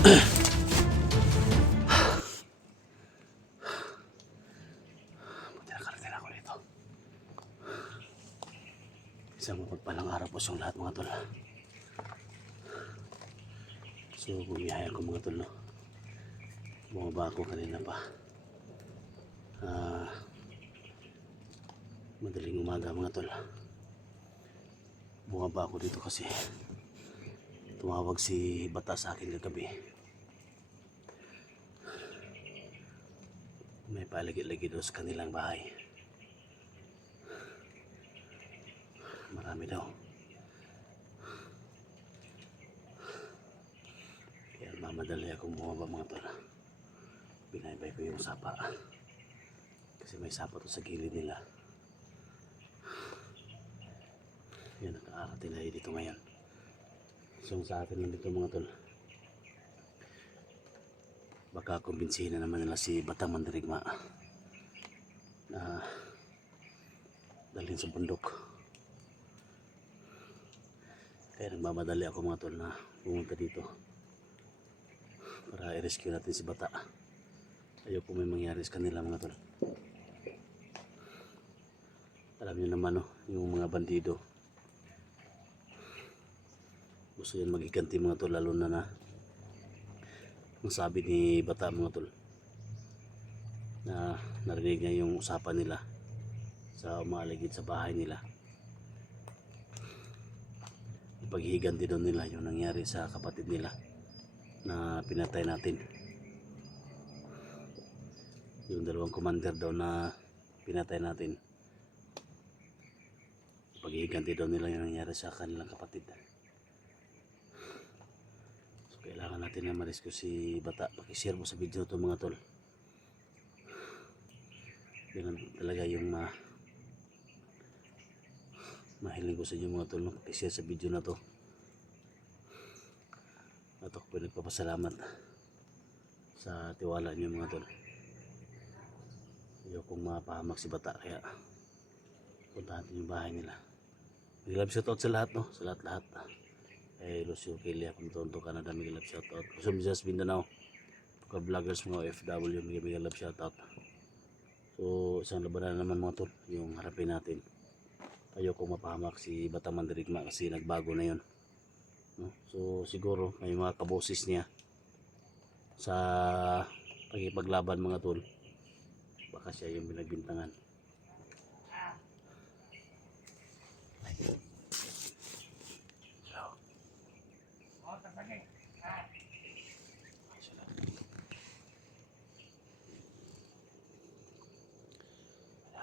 Buti nakarating ako dito. Isang mapagpalang araw po sa lahat mga tol. So bumiyaya ko mga tol, no? Bumaba ako kanina pa. Madaling umaga mga tol. Bumaba ako dito kasi tumawag si Bata sa akin kagabi. May palagi-lagi daw sa kanilang bahay. Marami daw. Kaya mamadali akong bumaba mga tol. Binaybay ko yung sapa. Kasi may sapa to sa gilid nila. Yan, nakakarating na dito ngayon. So sa akin lang dito mga tol. Baka kumbinsihin na naman nila si Batang Mandirigma na dalhin sa bundok. Kaya nagmamadali ako mga tol na pumunta dito para i-rescue natin si Bata. Ayoko may mangyari sa kanila mga tol. Alam niyo naman, no, yung mga bandido gusto yan magiganti mga tol, lalo na ang sabi ni Bata mga tol na narinig niya yung usapan nila sa umaligid sa bahay nila. Paghihiganti doon nila yung nangyari sa kapatid nila na pinatay natin. Yung dalawang commander daw na pinatay natin, paghihiganti daw nila yung nangyari sa kanilang kapatid. Kailangan natin na ma-rescue si Bata. Pakishare mo sa video to mga tol. Yan talaga yung mahiling ko sa inyo mga tol, no? Pakishare sa video na to. At ako po nagpapasalamat sa tiwala niyo mga tol. Ayokong mapahamak si Bata, kaya puntahan natin yung bahay nila. Mag-love shoutout sa lahat, no? Sa lahat-lahat. Lucio Kelia, Kumtonto, Canada, may love shoutout. Luzon, Visayas, Mindanao, mga vloggers, mga OFW, may love shoutout. So isang labanan naman mga tol yung harapin natin. Ayoko mapahamak si Batang Mandirigma kasi nagbago na yun, no? So siguro may mga kaboses niya sa pagipaglaban mga tol. Baka siya yung binagbintangan.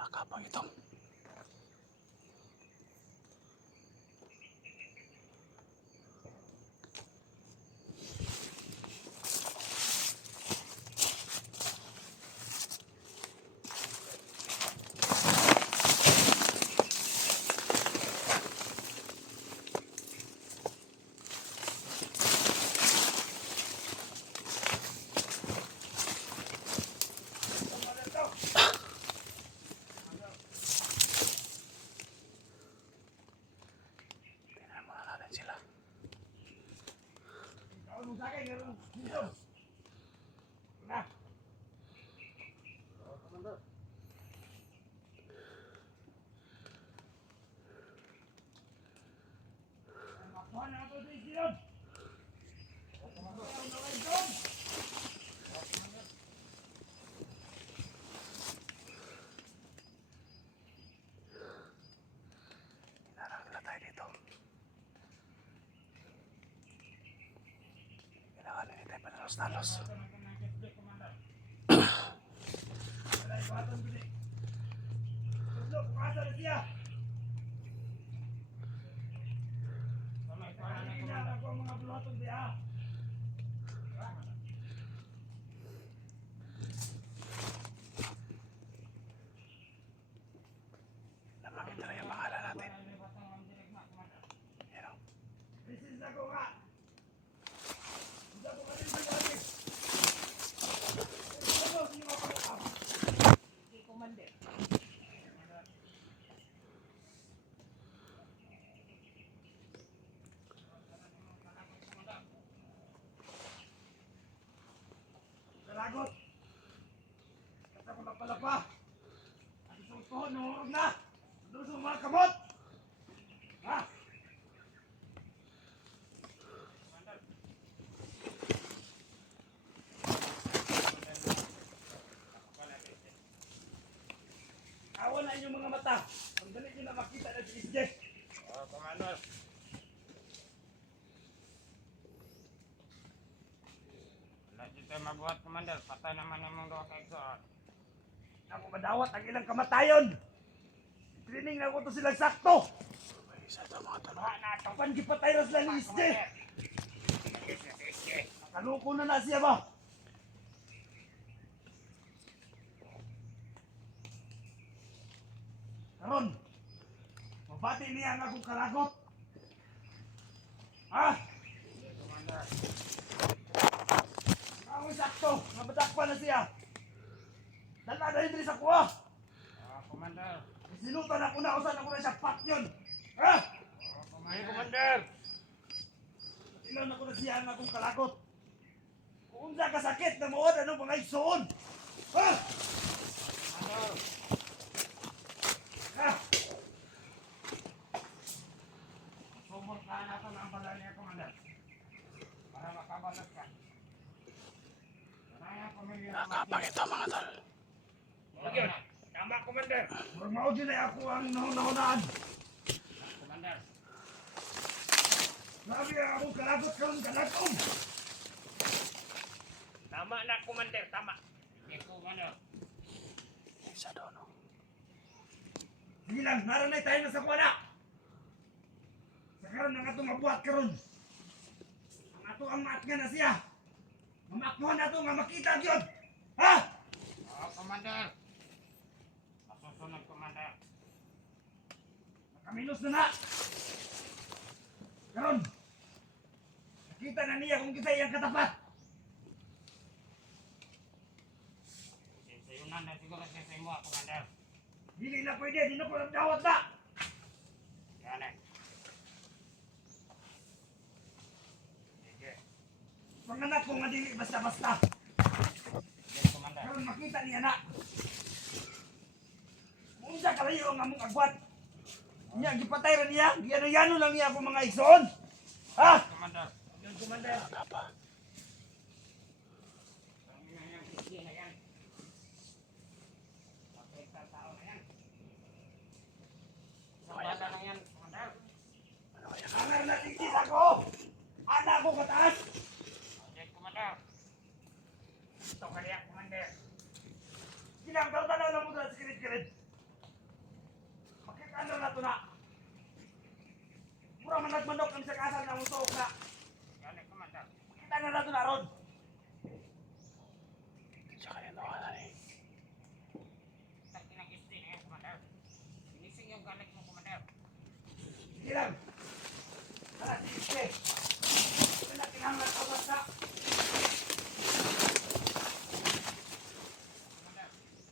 Kapag ito. Talos. Lamangin talaga yung pangalan natin. Yan o. si SJ. Commander. Wala dito mabuhat, Commander. Patay naman yung mga kaigsoon. Ako madawat ang ilang kamatayon. Training na ko to silang sakto. Isa ito mga tol. Buha na ito. Kapan gipatay na sila ni SJ. Nakaluko na siya ba? Karon, mabati niya ang akong kalagot. Ha? Commander. Ako sakto, nabatakpan na siya. Dala na hindi sa kuha. Commander. Sinutan ako na usan ako na siya pat yun. Ha? Commander. Ilan ako na siya ang akong kalagot. Kung sa kasakit na mo, ano mga igsoon? Ha? Commander. Ha? Sumurtahan natin ang bala niya, Commander. Para makabalas ka. Kaya pamilya na Nakapag ito mga tol. Okay. Tama, Commander. Murag maudyo na ako ang nahunaan. Commander. Sabi ang akong kalagot karon kalakom. Tama na, Commander. Tama. Yes, Commander. Isa doon. No? Sige lang, naranay tayo na sa kuha na. Sa karon ang atong mabuhat karon. Ang ato ang maat nga na siya. Mamakmuhan na ito nga makita yun. Ha? Commander. Masusunod, Commander. Nakamilos na na. Karon. Nakita na niya kung kita iyang katapat. Sensayunan na siguro sa mo, Commander. Dili na pwede, di na ko nagdawat na. Yan eh. Sige. Panganak ko nga dili basta-basta. Yes, Commander. Karon makita niya na. Unsa kalayo ang among agwat. Nya gipatay ra niya, giyano-yano lang niya ako mga igsoon. Ha? Commander. Yan commander. Nakapa. Angar na tingkis ako. Anak ko kataas. Ito kaya, Commander. Kinang tanaw na mo sa kirid-kirid. Makikano na to na. Mura man nagmanok ang sa kasal na mong suok na. Yan eh, Commander. Kita na to na ron. Tsaka yun ako na eh. Sa kinag-isti na yan, Commander. Finising yung galit mo, Commander. Sige lang. Tara, sige. Wala kinahanglan ka basta.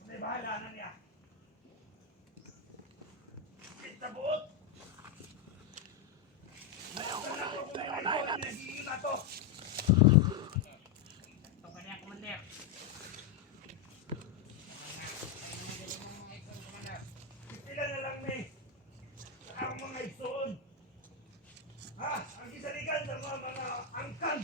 May bahala na niya. Kita buot. Ito kaya, Commander. Sila na lang ni ang mga igsoon. Ha? Ang kisaligan sa mga angkan.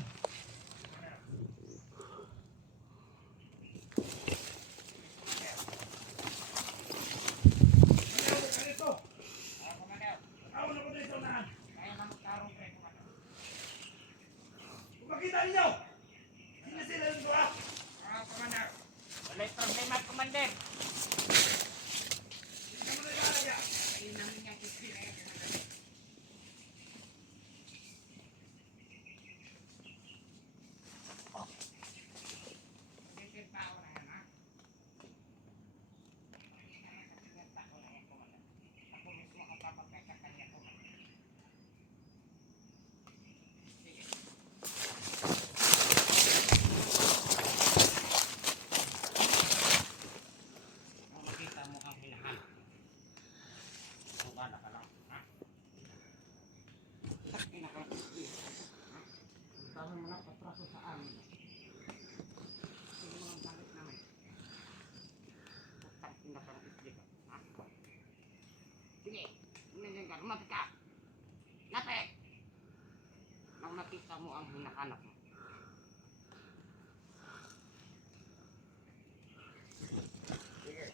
Ano ka nito? Commander. Ako na ko dito na. Kaya na magkarong kayo, Commander. Kung makita ninyo, sila sila ng dua. Commander. Wala'y problema, Commander. Hindi ka mo na ilalagya. Ayun namin yung kisti na yan, Commander. Kitin tao na yan, ha? Kitin tao na yan, Commander. Ako mismo ang papagay sa kanya, Commander. Sige. Kung makita mo ang hinahanap, bala ka lang, ha? Kinakakisti, ha? Sabi mo lang katraso sa amin. Sige mo ang galit namin. Putang kinakakisti ka, ha? Sige, umiling ka, lumapit ka. Lapit! Nang nakita mo ang hinahanap mo. Sige.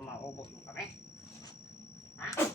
para maubos mo kami? Ha?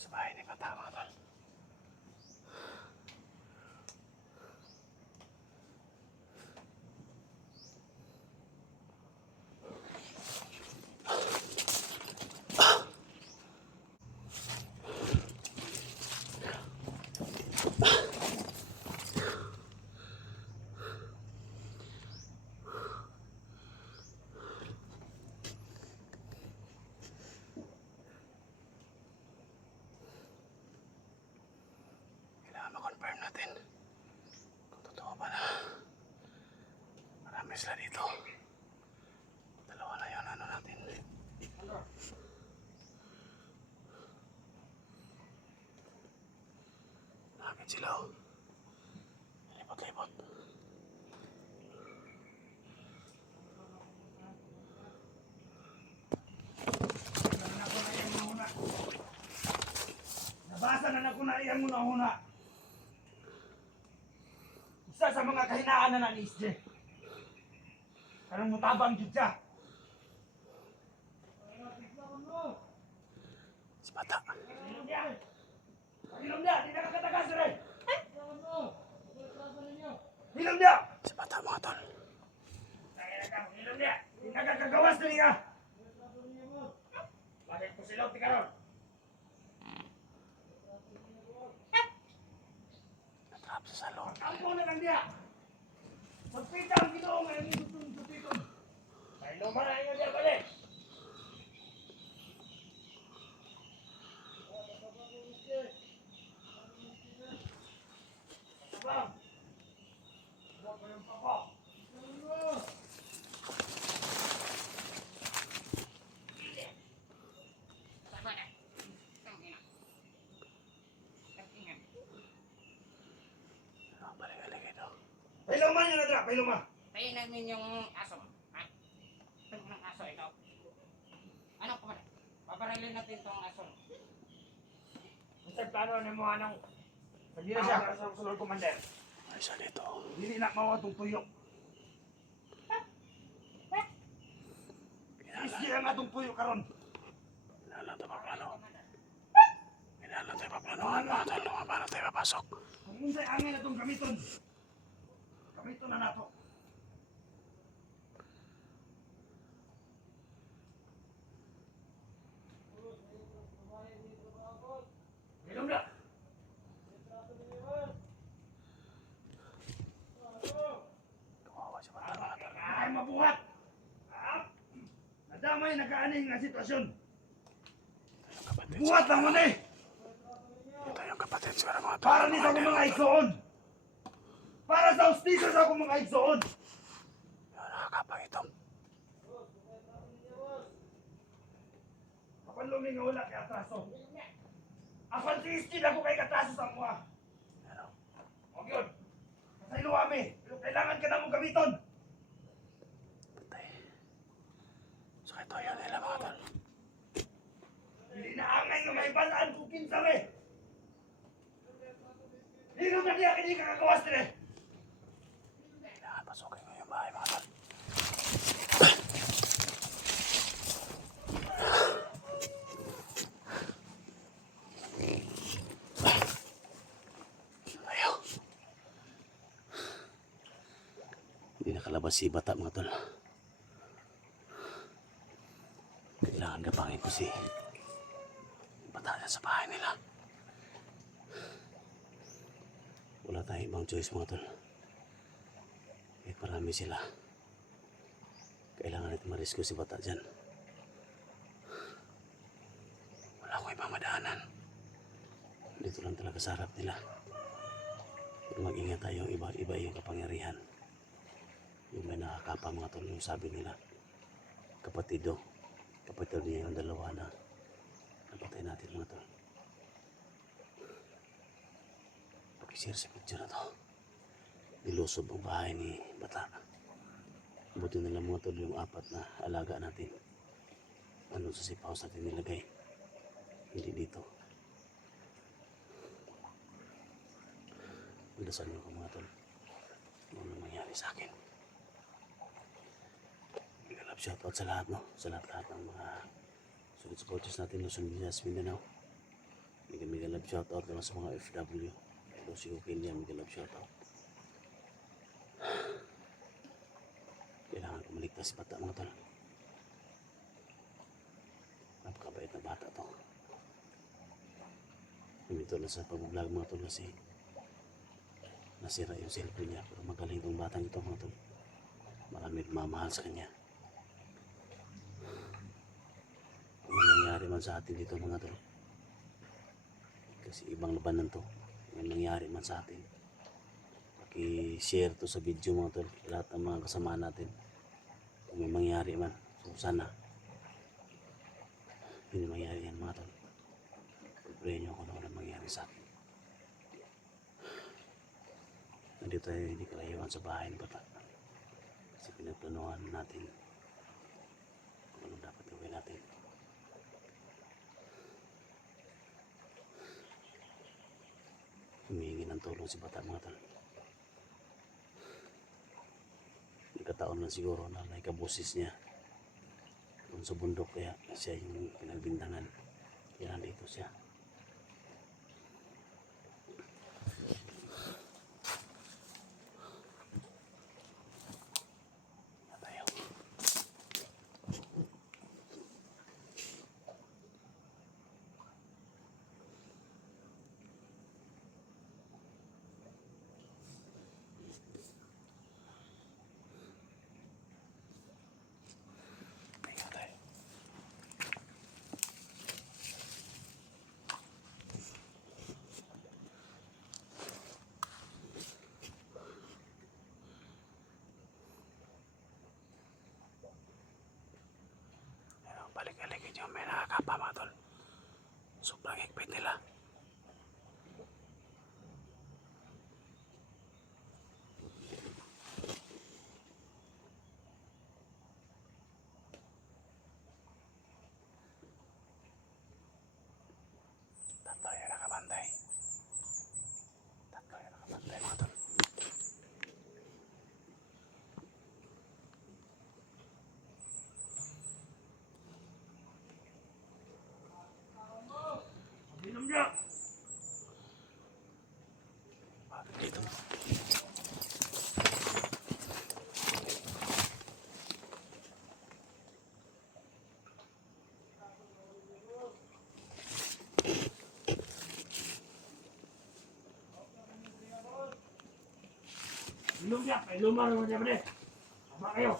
Sa bahay ni Bata, mga tol. Kailangan ma-confirm natin kung totoo ba na marami sila dito. Dalawa na yun, ano natin. Nakakit sila, oh. Lipot-lipot. Nabasa na na ko na iyang una-una. Isa sa mga kahinaan na ni Isje. Karang mutabang jud siya. Si Bata. Hilom dia. Hilom dia, di nakakatakas rin. Hilom dia. Si Bata, mga tol. Hilom dia. Di nakakagawas na niya. Bakit ko silog ti karon? Natrap sa salon. Kampo na lang dia. Magpitang Ginoo nga yung gustong supiton. May luma na inyo dia balik. Abang. Huwag mo yung papa. Tama na. Tangina. Tangina. Balik-balik ito. Pailuman yun na dra, pailuman. Tayo namin yung aso. Ha? Ito ng aso, ikaw. Ano pa ba? Paparilin natin itong aso. Ang plano na mo anong hindi na siya sa sunod commander. May isa dito. Hindi na mawa itong tuyo. Iski ang atong tuyo karon. Kailangan tayo paplano. Kailangan tayo paplanoan, mga tol. Paano tayo papasok? Kung unsay angin atong gamiton. Gamiton na nato. Ilong na. may nagkaaning nga sitwasyon. Yung kapatid. Buhat lang mo ni! Ito yung kapatid siguro mga tol. Para ni sa akong mga igsoon! Para sa ustisyo sa akong mga igsoon! Yung nakakapangitong. Kapag lumi nga wala kay atraso. Apan tiistin ako kay katraso sa mga. Ano? Huwag yun. Kasaylo kami. Pero kailangan ka na mong gamiton. Patay. So ito yun nila mga tol. Hindi na angay nga may balaan kung kinsa me. Hindi na niya hindi ka kakawas din eh. Kailangan pasukin ko yung bahay mga tol. Ayaw. Hindi nakalabas si bata mga tol. Kailangan gabangin ko si bata niya sa bahay nila. Wala tayong ibang choice mga tol. Kahit marami sila. Kailangan natin ma-rescue si bata dyan. Wala akong ibang madaanan. Dito lang talaga sa harap nila. Pero mag-ingat tayo, iba yung kapangyarihan. Yung may nakakapa mga tol, yung sabi nila. Kapatido. Kapatid niya yung dalawa na napatay natin mga tol. Pag-share sa picture na to. Nilusob ang bahay ni bata. Buti na lang mga tol yung apat na alaga natin. Ano sa safe house natin nilagay. Hindi dito. Pagdasal nyo ko mga tol. Ano nangyari sa akin. Big love shoutout sa lahat no. Sa lahat ng mga sulit supporters natin. Luzon, Visayas, Mindanao. Big love shoutout naman sa mga FW. Ito si Okelia. Big love shoutout. Kailangan ko maligtas si bata mga tol. Napakabait na bata to. Humito na sa pag-vlog mga tol kasi nasira yung cellphone niya. Pero magaling itong batang ito mga tol. Marami mamahal sa kanya. Kung ano nangyari man sa atin dito mga tol. Kasi ibang labanan to. Kung ano nangyari man sa atin. Paki-share to sa video mga tol. Lahat ng mga kasama natin. Kung may mangyari man. So sana hindi mangyari yan mga tol. Pag-pray nyo kung ano mangyari sa akin. Nandito tayo hindi kalayuan sa bahay ng bata. Kasi pinagplanuhan natin kung ano dapat gawin natin. Humihingi ng tulong si bata mga tol. Nagkataon lang siguro na may kabusis niya doon sa bundok kaya siya yung pinagbintangan. Kaya nandito siya. Tayo. Balik-aligid yung may nakakapa mga tol. Sobrang higpit nila. Tatlo yung nakabantay. Tatlo yung nakabantay mga tol. Inom niya! Dito. Inom niya! Kay lumar naman niya ba Tama kayo!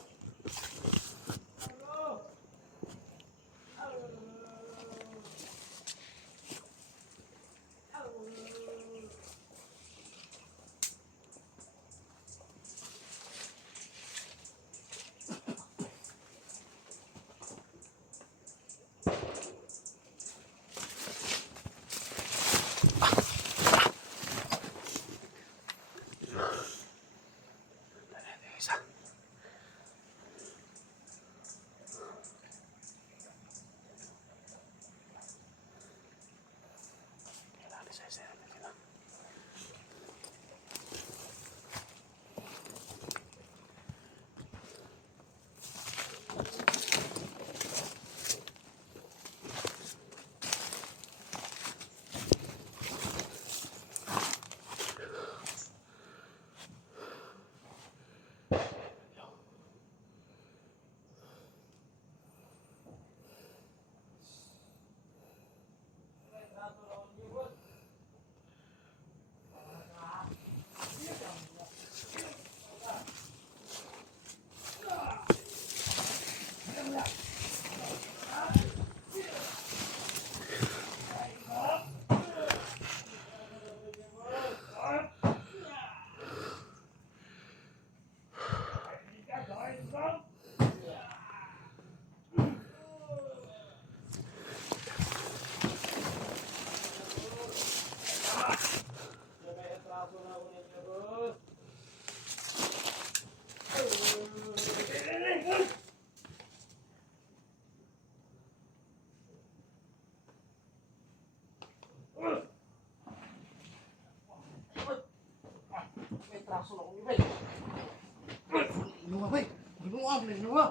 Inuwa bay. Inuwa na inuwa.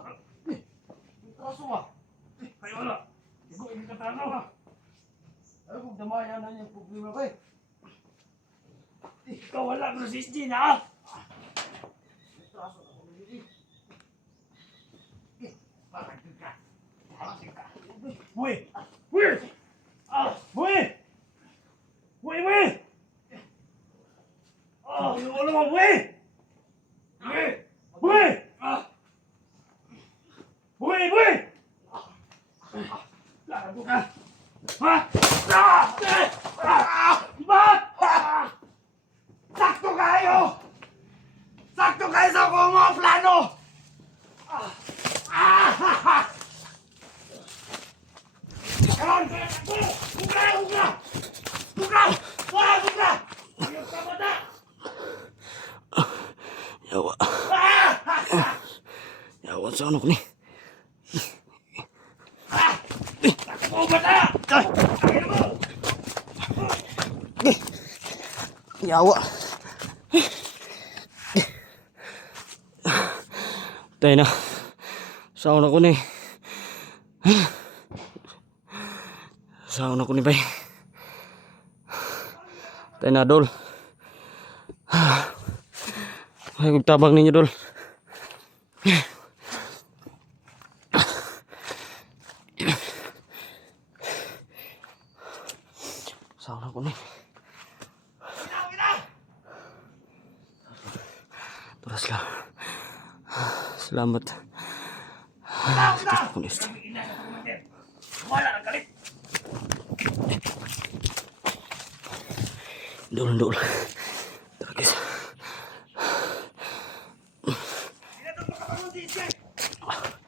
Traso ba? Ay, wala. Igo, hindi ka tanaw ha. Ano kung damayan na yung problema bay? Ikaw wala ko si SG na ha. Traso ako hindi. Bakit ka? Bakit ka? Buwi! Buwi! Buwi! Buwi, buwi! Yung ulo mo, buwi! Buwi! Buwi! Buwi, buwi! Lago ka! Ha? Ba't? Sakto kayo! Sakto kayo sa kung mga plano! Karon! Buka! Buka! Buka! Buka! Ayok ka bata! Yawa. Yawa sa ano ko ni. Oh, bata! Ayun mo! Yawa. Tayo na. Saan ako ni? Saan ako ni bay? Tayo na dol. Ay, tabang ninyo dol. Saan ako ni? Turas lang. Salamat. Gusto ko nito. Wala ang galit! Dol, dol. Tara guys. Hindi na makapangon si SG!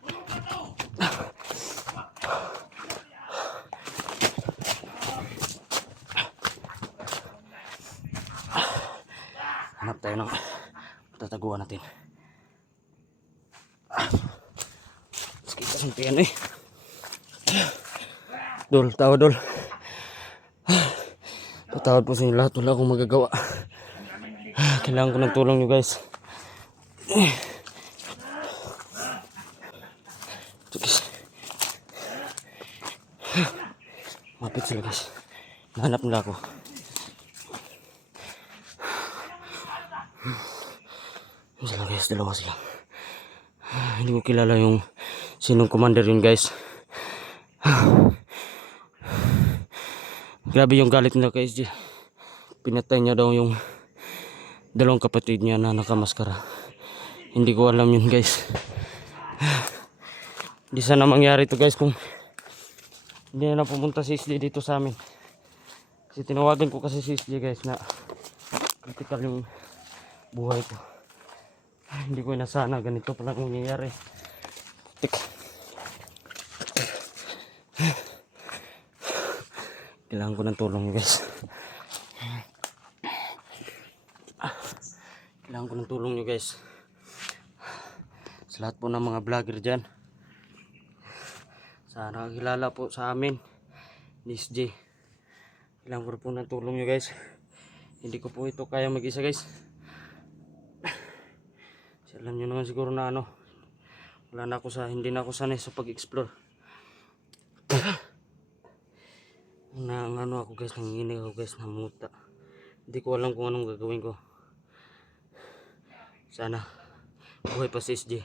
Tulog na to! Hanap tayo ng matataguan natin. Sakit ka ng tiyan eh. Dol, tawa dol. Patawad po sa inyo lahat. Wala akong magagawa. Kailangan ko ng tulong nyo guys. Guys. Mapit sila guys. Nahanap nila ako. Sila guys, dalawa sila. Hindi ko kilala yung sinong commander yun guys. Grabe yung galit nila kay SG. Pinatay niya daw yung dalawang kapatid niya na nakamaskara. Hindi ko alam yun guys. Hindi sana mangyari to guys kung hindi na pumunta si SG dito sa amin. Kasi tinawagan ko kasi si SG guys na critical yung buhay ko. Hindi ko inasana ganito pala kung nangyayari. Kailangan ko ng tulong guys. Kailangan ko ng tulong nyo guys. Sa lahat po ng mga vlogger dyan. Sa nakakilala po sa amin ni SG. Kailangan ko po ng tulong nyo guys. Hindi ko po ito kaya mag-isa guys. Alam nyo naman siguro na ano. Hindi na ako sanay sa pag-explore. Ano ako guys, nanginginig ako guys, namuta. Hindi ko alam kung anong gagawin ko. Sana buhay pa si SG.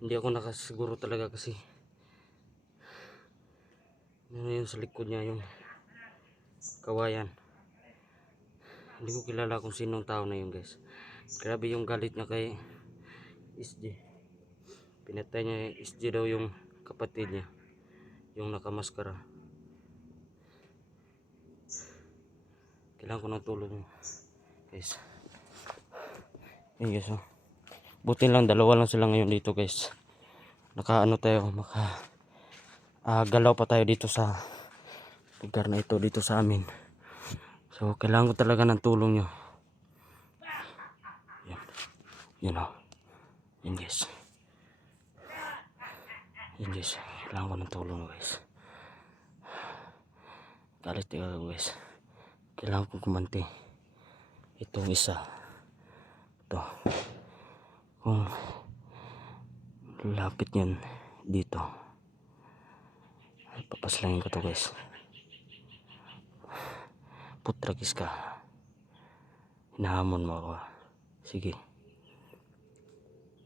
Hindi ako nakasiguro talaga kasi ano yun sa likod niya, yung kawayan. Hindi ko kilala kung sinong tao na yun guys. Grabe yung galit niya kay SG. Pinatay niya SG daw yung kapatid niya, yung nakamaskara. Kailangan ko ng tulong guys. Ayun guys, oh. Buti lang, dalawa lang sila ngayon dito guys. Nakaano tayo, galaw pa tayo dito sa lugar na ito, dito sa amin. So kailangan ko talaga ng tulong nyo. Yun oh. Yun guys. Yun guys, kailangan ko ng tulong guys. Galit ako guys. Kailangan kong kumanti. Itong isa to. Kung lapit yan dito, papaslangin ko to guys. Putragis ka, hinahamon mo ako. Sige,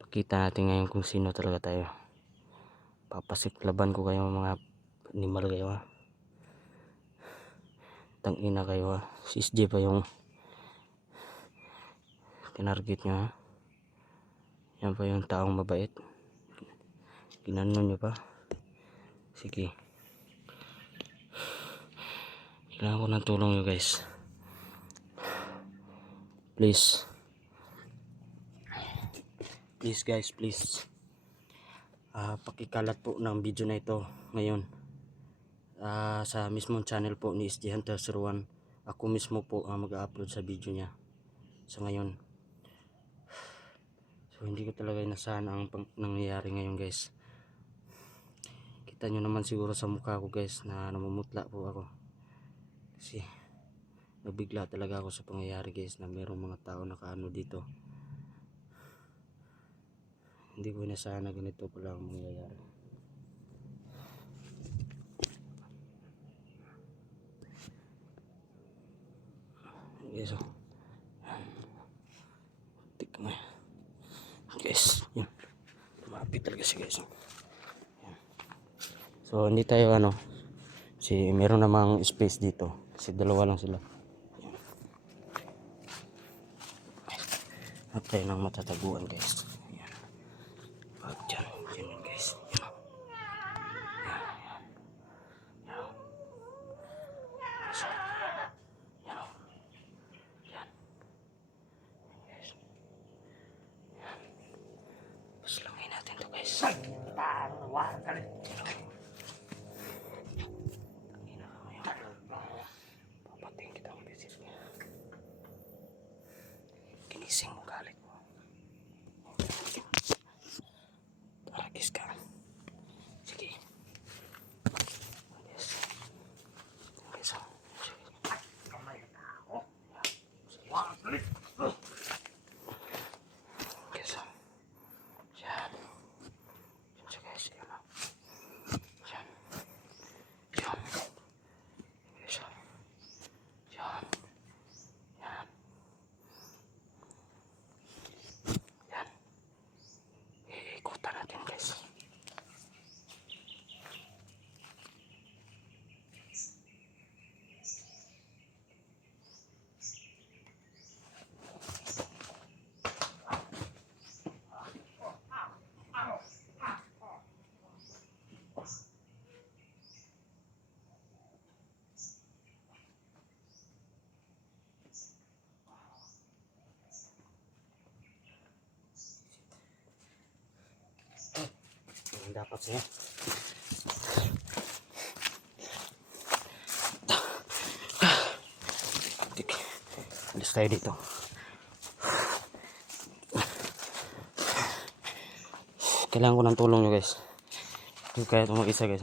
pakita natin ngayon kung sino talaga tayo. Papasiklaban ko kayo mga animal kayo ha. Tangina kayo ha. Si SJ pa yung tinarget nyo ha. Yan pa yung taong mabait. Ginanon nyo pa. Sige, kailangan ko ng tulong nyo guys. Please guys, please. Pakikalat po ng video na ito ngayon sa mismong channel po ni SJ Hunter 01. Ako mismo po mag-upload sa video niya sa ngayon. So hindi ko talaga inasahan ang nangyayari ngayon guys. Kita nyo naman siguro sa mukha ko guys na namumutla po ako. Kasi nabigla talaga ako sa pangyayari guys na mayroong mga tao nakaano dito. Hindi ko inasahan na ganito pala ang mangyayari. Guys, oh. Tignan mo yan. Guys, yun. Lumapit talaga siya guys. Yan. So hindi tayo ano. Kasi meron namang space dito. Kasi dalawa lang sila. Yan. At tayo nang matataguan guys. Yan. At dyan. Yan guys. Yan. Paslangin natin to guys. Papating kita ang bisis niya. Ginising mo galit mo. Taragis ka. Sige. Yes. Okay, so. Okay, so. Yan. Yan siya guys. Yan. Yan. Yan. Okay, so. Yan. Yan. Yan. Iikutan natin guys. Dapat siya. Alis tayo dito. Kailangan ko ng tulong nyo guys. Hindi kaya ito mag-isa guys.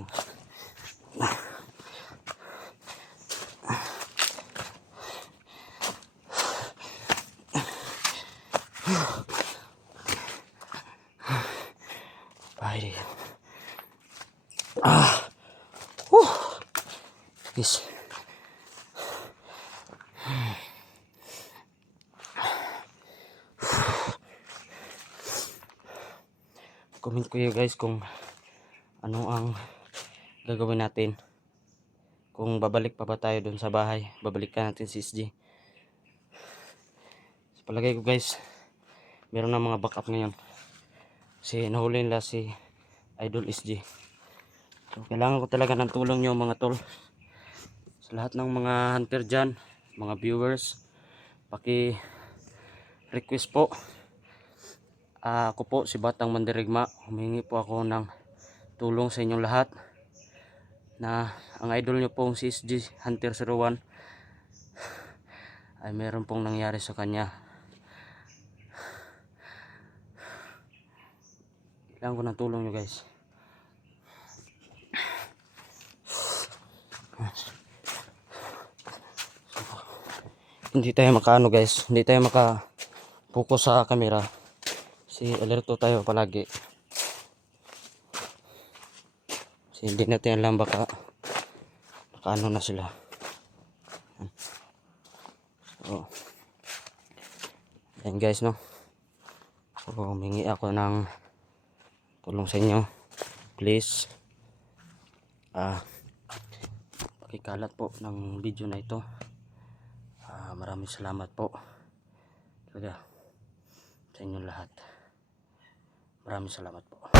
Bahay dito. Yes. Comment ko yun guys kung ano ang gagawin natin. Kung babalik pa ba tayo dun sa bahay. Babalikan natin si SJ. Sa palagay ko guys, meron na mga backup ngayon. Kasi nahuli nila si Idol SJ. So kailangan ko talaga ng tulong nyo mga tol. Sa lahat ng mga hunter dyan, mga viewers, paki request po. Ako po si Batang Mandirigma. Humingi po ako ng tulong sa inyong lahat. Na ang idol nyo pong si SJ Hunter 01 ay meron pong nangyari sa kanya. Kailangan ko ng tulong nyo guys. Hindi tayo makaano guys, hindi tayo focus sa camera. Si alerto tayo palagi. Kasi hindi natin alam baka ano na sila. So, yan guys, no. So, humingi ako ng tulong sa inyo. Please, pakikalat po ng video na ito. Maraming salamat po. Talaga, sa inyong lahat. Maraming salamat po.